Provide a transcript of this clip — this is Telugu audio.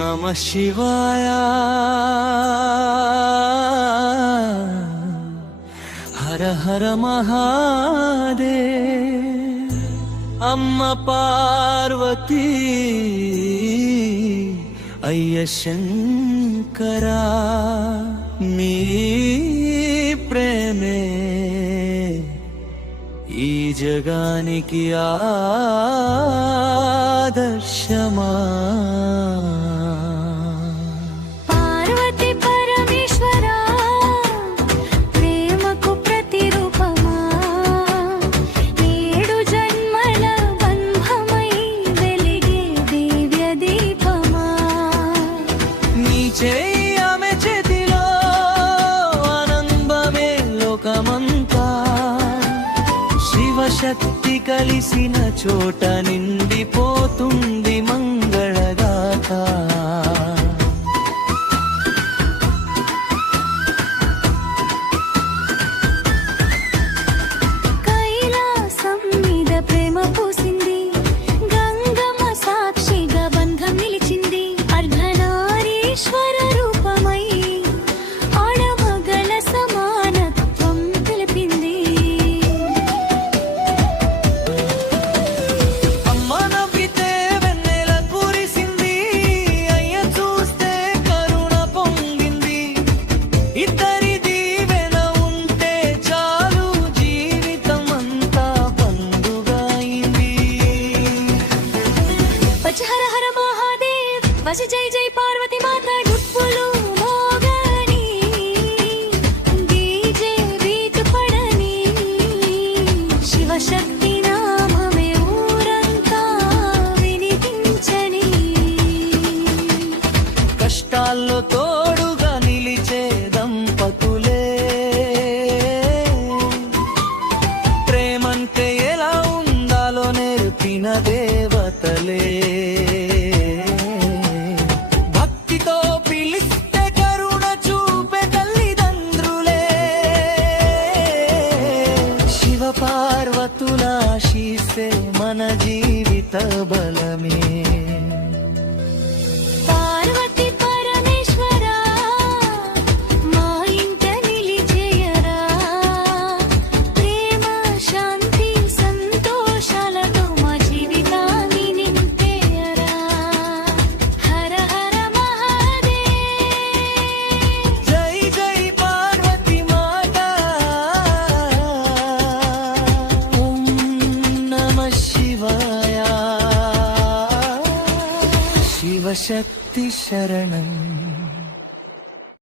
నమ శివాయ హర హర మహాదేవ్ అమ్మ పార్వతీ అయ్య శంకరా మీ ప్రేమే ఈ జగానికి ఆదర్శమా పార్వతి పరమేశ్వరా ప్రేమకు ప్రతిరూపమా ఏడు జన్మల బంధమై వెలిగే దివ్య దీపమా నీ చేయి ఆమె చేతిలో ఆనందమే లోకమంతా శివశక్తి కలిసిన చోట నిండిపోతుంది మంగళగాథ కైలాసం మీద ప్రేమ పూసింది గంగమ్మ సాక్షిగా బంధం నిలిచింది అర్ధనారీశ్వర రూపమై ఆడమగల సమానత్వం తెలిపింది అమ్మ నవ్వితే వెన్నెల కురిసింది అయ్య చూస్తే కరుణ పొంగింది ఇద్దరి దీవెన ఉంటే చాలు జీవితం అంతా పండుగ అయింది వచ్చి హర హర మహాదేవ్ వసి జై జై పార్వతి మాత డుప్పులు మోగని డీజే బీట్ పడని శివశక్తి నామమే ఊరంతా వినిపించని కష్టాల్లో తోడుగా నిలిచే దంపతులే ప్రేమంటే ఎలా ఉండాలో నేర్పిన దేవతలే భక్తితో పిలిస్తే కరుణ చూపే తల్లిదండ్రులే శివ పార్వతుల ఆశీస్సే మన జీవిత బలమే పార్వతి పరమేశ్వరా మా ఇంట నిలిచేయరా ప్రేమ శాంతి సంతోషాలతో మా జీవితాన్ని నింపేయరా హర హర మహాదేవ్ జై జై పార్వతి మాత ఓం నమ శివాయ శివశక్తి శరణం